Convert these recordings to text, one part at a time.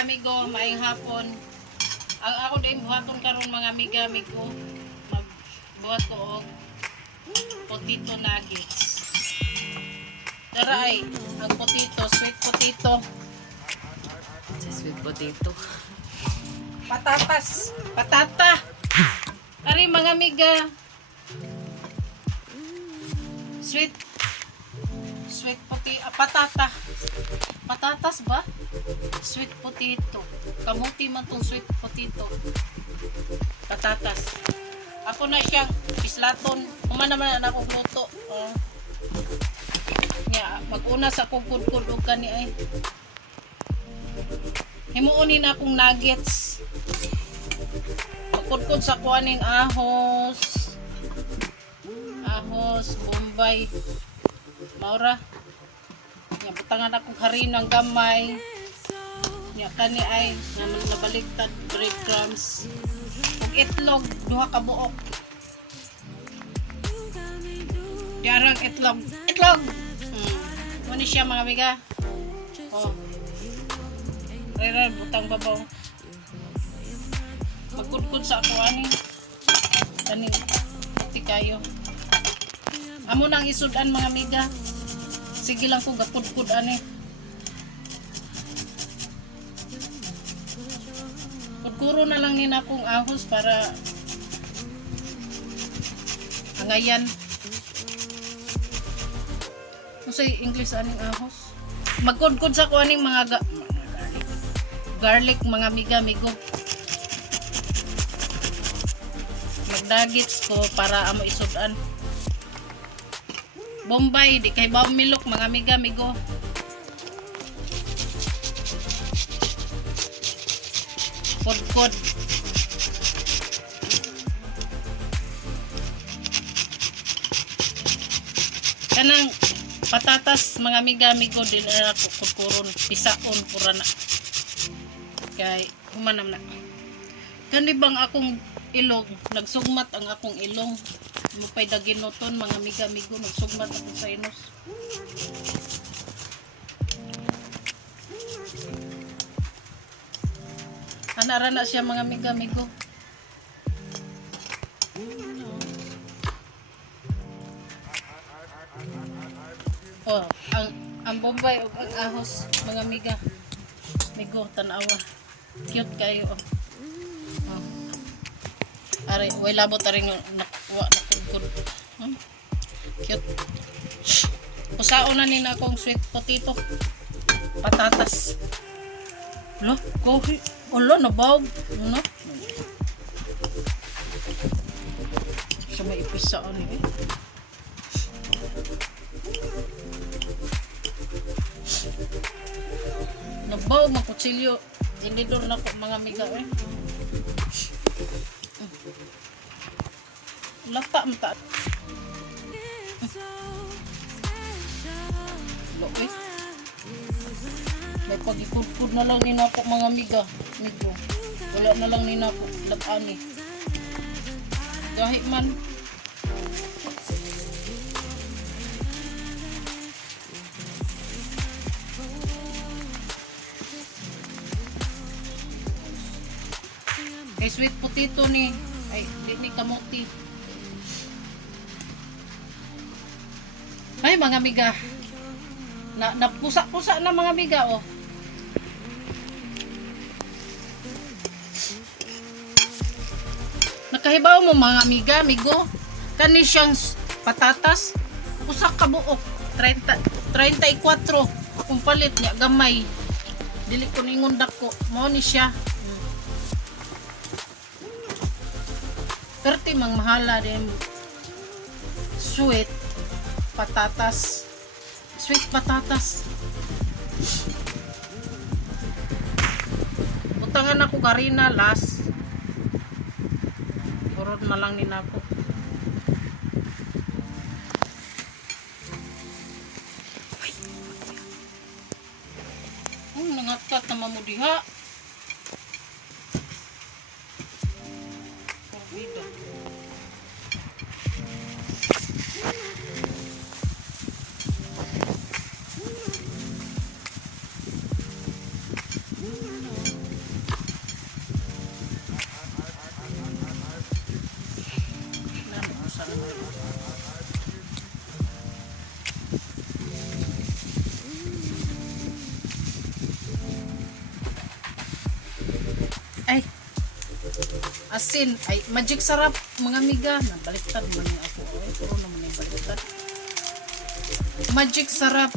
amigo, maayong hapon. Ang ako din buhaton karon mga amiga amigo, magbuhat ko og potato nuggets. Tara ay, ang potato, sweet potato. Sweet potato. Patatas, patata. Ari mga amiga. Sweet potato, patata. Patatas ba? Sweet potato. Kamuti man tong sweet potato. Patatas. Ako na siyang islaton. Kumana naman na akong luto. Mag-una sa akong kudkod o kani ay. Himuunin akong nuggets. Magkudkod sa kuaning ahos. Ahos, bombay. Maura. Nga butangan akong harinang gamay. Nga kani ay nabaliktad breadcrumbs. Ug itlog duha ka buok. Jarang itlog. Itlog. Muna siya mga amiga. Oh. Rera butang babaw. Magkudkod sa ako ani. Kani ti kayo. Amo nang isudan mga amiga. Sige lang ko gapudkod ani. Kuro na lang nina akong ahos para hangayan. Kung sa English aning ahos. Magkudkod sa ko aning mga garlic mga amigo. Magdagits ko para amo isudan. Bombay, di kay baw milok mga amigo. Kod. Kanang patatas mga amigo din na ako kukuron pisaon pura na. Kay humanam na. Kani bang akong ilong, nagsugmat ang akong ilong. Mupay daginoton mga amigo, nagsugmat akong sa inos. Anara na siya mga amigo. Oh, ang bombay ug ang ahos mga amigo, tanawa. Cute kayo. Oh. Ari, way labot aring nakuha na kudkod. Cute. Pusaon na nina akong sweet potato. Patatas. Lo, kohi. Olo, nabawag. Ano? Siya may ipisaan eh. Nabawag ng kutsilyo. Dinidor na ko mga amiga eh. Lata mata. Okay. May pagikudkod na lang nina po mga amigo. Wala na lang nina po latani. Kahit man ay sweet potato ni ay di kamuti. Ay mga amiga. Napusa-pusa na mga amiga oh. Nakahibaw mo mga amigo. Kani siyang patatas. Usak ka buok. 34 kung palit niya gamay. Dili ko ningon dako. Mao ni siya. 30 mang mahala din. Sweet patatas. Sweet patatas. Butangan ako karina last. Kurot na lang nina ko. Kat-kat na mamudiha. Porvida. Ay, asin, ay, magic sarap, mga miga. Nabaliktad mo niya ako. Ay, puro naman yung baliktad. Magic sarap.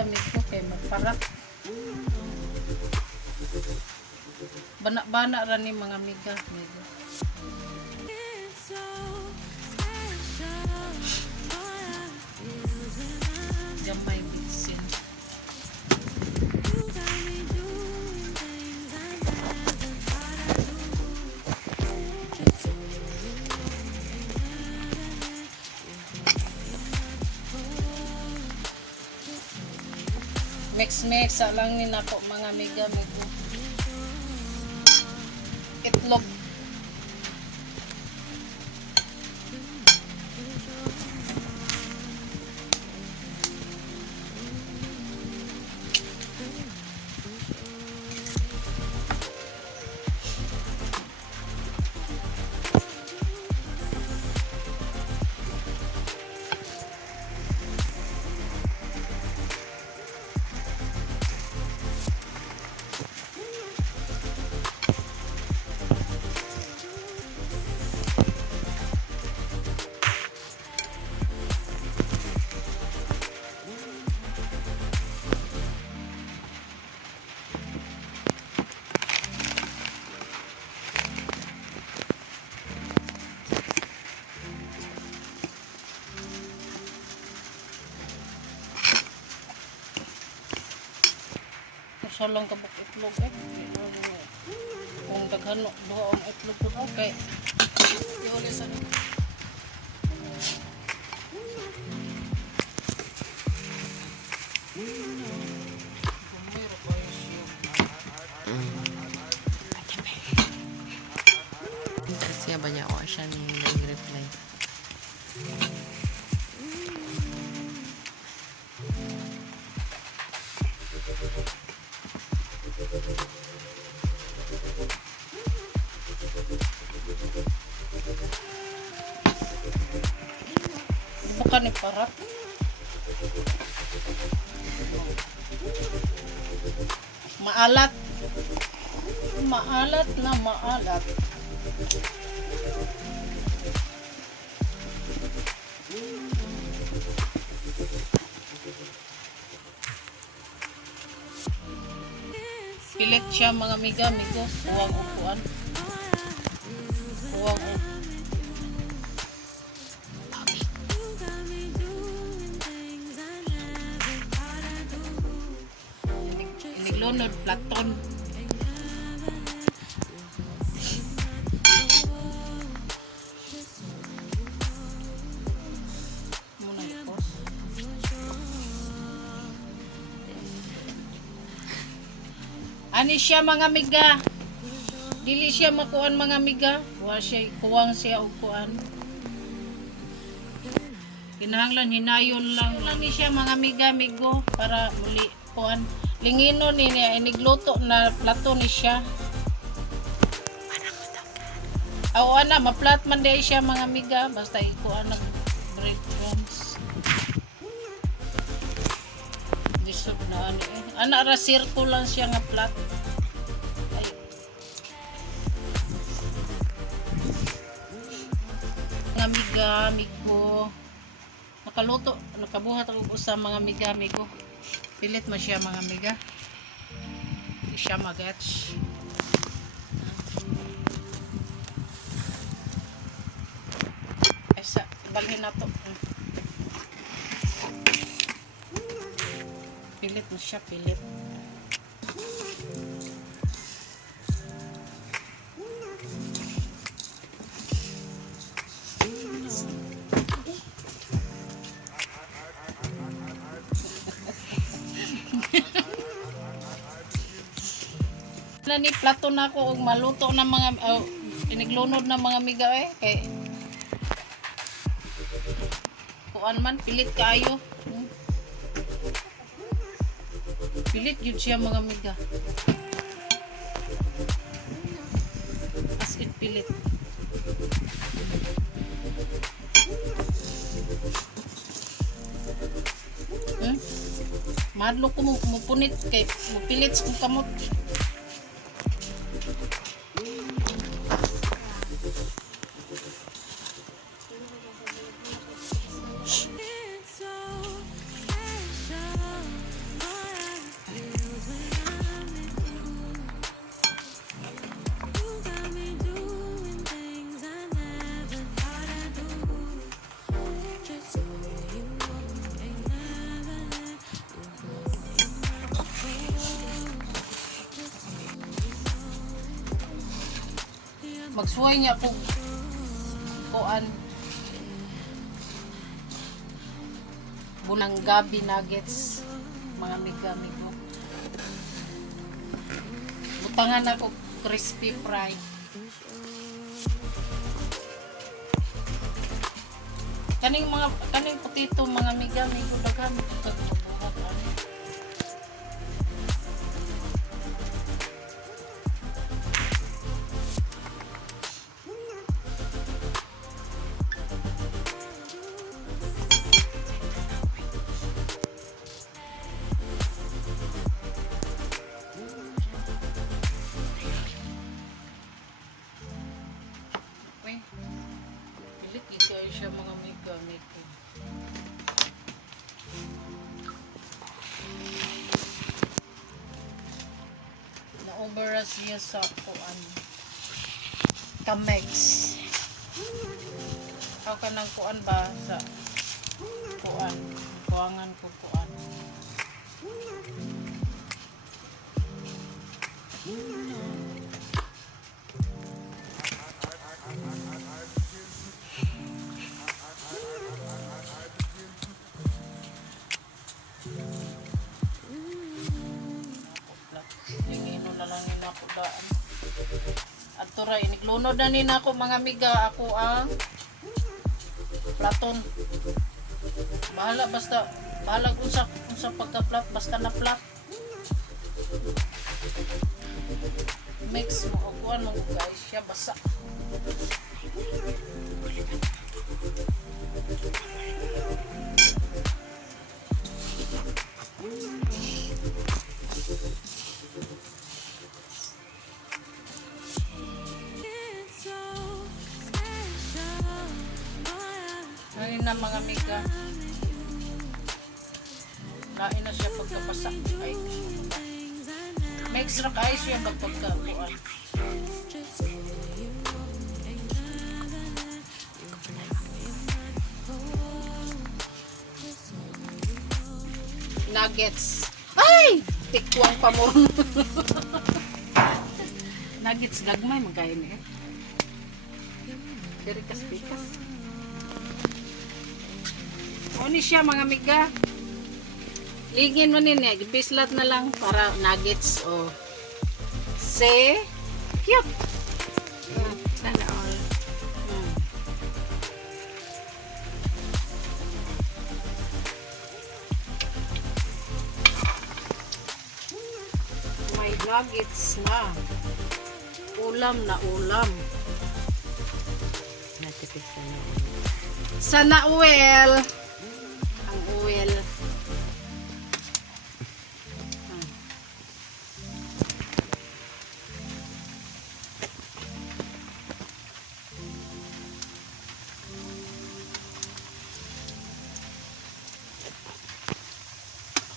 Gamit ko kay magparak. Bana-bana ra ni mga miga. Gamay bitsin. Mix lang ni nako mga miga migo. Itlog. Salong ka buk itlog eh. Kung daghan duha ang itlog ko okay. Iuli sa Kasi banyak ako siya ni nag-reply. bukan ni parak. Maalat. Maalat na maalat. Pilit siya mga miga-migo. Huwag upuan. Huwag upuan. Iniglunod, platon. Muna ipos. Ani siya mga miga. Dili siya makuan mga miga. Kuwang siya og kuan. Kinahanglan hinayon lang ni siya mga miga-migo para muli kuan. Lingino ni niya inigluto na plato ni siya. Aw ana maplat man day siya mga miga basta ikuan na breadcrumbs. Disod na ani eh. Ana ra circle lang siya nga plat. Ay. Mga miga-migo. Nakaluto, nakabuhat ako sa mga miga-migo. Pilit mo siya mga miga. Hindi siya magats. Ay sa, balhin na to. Pilit mo siya, pilit. na ni plato na ako og maluto na mga iniglunod na mga miga kay kuan man pilit kayo. Pilit yun siya mga miga. As in pilit. Madlo ko mo punit kay mupilit sa kong kamot. Magsuway niya po kuan bunang gabi nuggets mga miga-migo. Butangan ako crispy fry. Kaning potato mga miga-migo daghan kagbuhat ani. Pilit ito ay siya mga miga-migo. Na-overas siya sa kuan Kamex. Ako ka ng kuan ba sa kuan kuangan ko kuan. Tingino na lang nina ako daan. Adto ra iniglunod na nina ako mga miga ako ang platon. Bahala unsa pagka-plat basta na plat. Mix mo o kuan mo guys siya basa. Ngayon na mga miga. Lain na siya pagkapasa. Ay. May extra kayo siya pagkakakuan. Nuggets. Ay! Tikwang pa mo. Nuggets gagmay magayon eh. Dari kas-pikas. Oni siya mga miga. Ligin mo nini, bislat na lang para nuggets o se cute. Sana all. May nuggets na. Ulam na ulam. Natipis na Sana oil. Ang oil.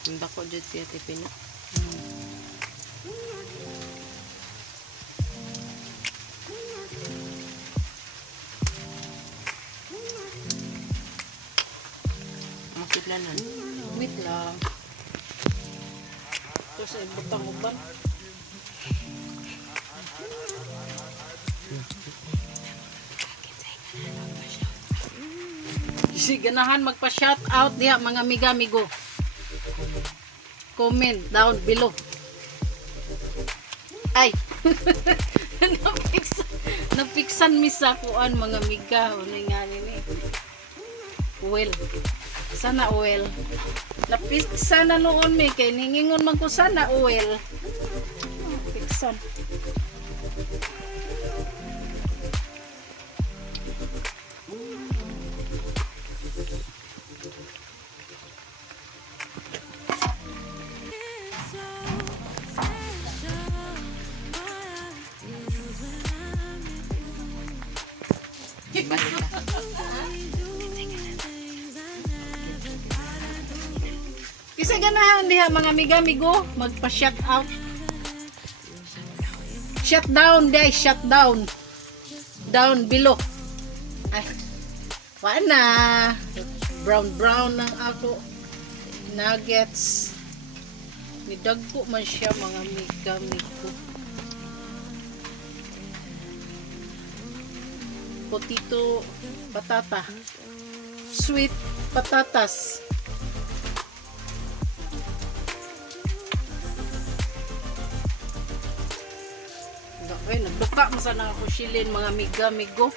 Ang dako dyan siya tipin. Ang sudlanan. Wait lang. Ito sa ibutang uban. Si ganahan magpa-shout out diha mga miga-migo. Comment down below. Ay. Napiksan mi sa kuan mga miga. Ano nga nini? Oil. Sana oil. Napiksan na noon mi kay ningingon man ko sana oil. Piksan. Basta. Isa ganahan diha mga amiga-amigo, magpa-shut out. Shut down, day, shut down. Down below. Ay. Wala. Brown ng ako. Nuggets. Nidagko man siya mga amiga-amigo. Potato, patata. Sweet patatas. Okay, nagbuka mo sana ako silin mga amiga-amigo.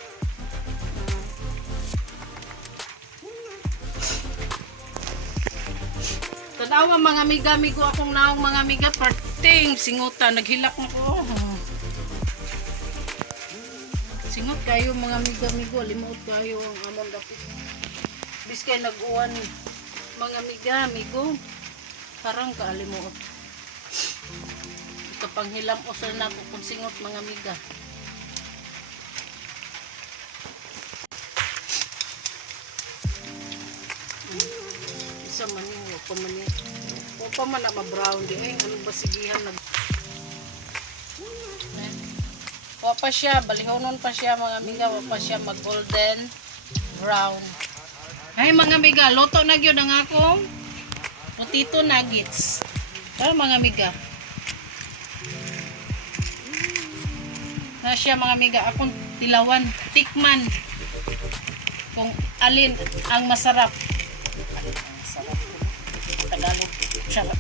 Tanawa mga amiga-amigo akong naong mga amiga parting singutan naghilak na ko. Singot kayo mga amiga-amigo, limuot kayo ang amon dapit. Biskay nag-uwan mga amiga-amigo. Parang kaalimuot. Kapanghilam o sa na kung singot mga amiga. Isa man yun, huwag pa man na ma-brown di eh. Ano ba sigihan nag... Huwag pa siya, balihonon pa siya mga amiga, huwag pa siya mag-golden brown. Ay mga amiga, luto na yun ang akong potato nuggets. Pero mga amiga, na siya mga amiga, akong tilawan, tikman kung alin ang masarap. Masarap Tagalog, sarap.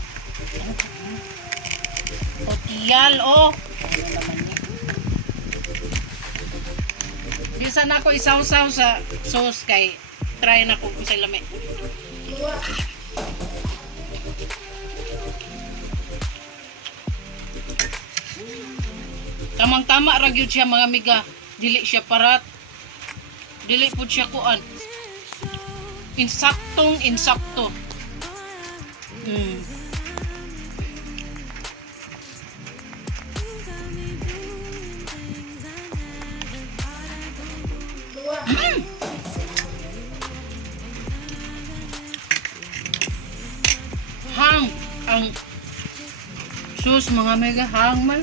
Tiyal, oh. Ano naman niya? Bisa na ako isaw-saw sa sauce kay try na ko kung sila may. Tamang-tama ra gyud siya mga amiga. Dili siya parat. Dili pud siya kuan. Insakto. Hang ang sus mga amiga, hang man.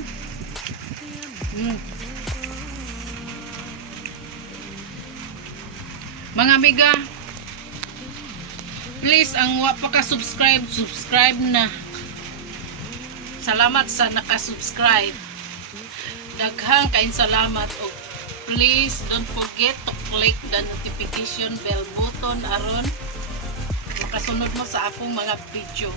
Mga amiga, please ang wa pa ka subscribe na. Salamat sa naka-subscribe. Daghang kaayong salamat o please don't forget to click the notification bell button aron makasunod mo sa akong mga video.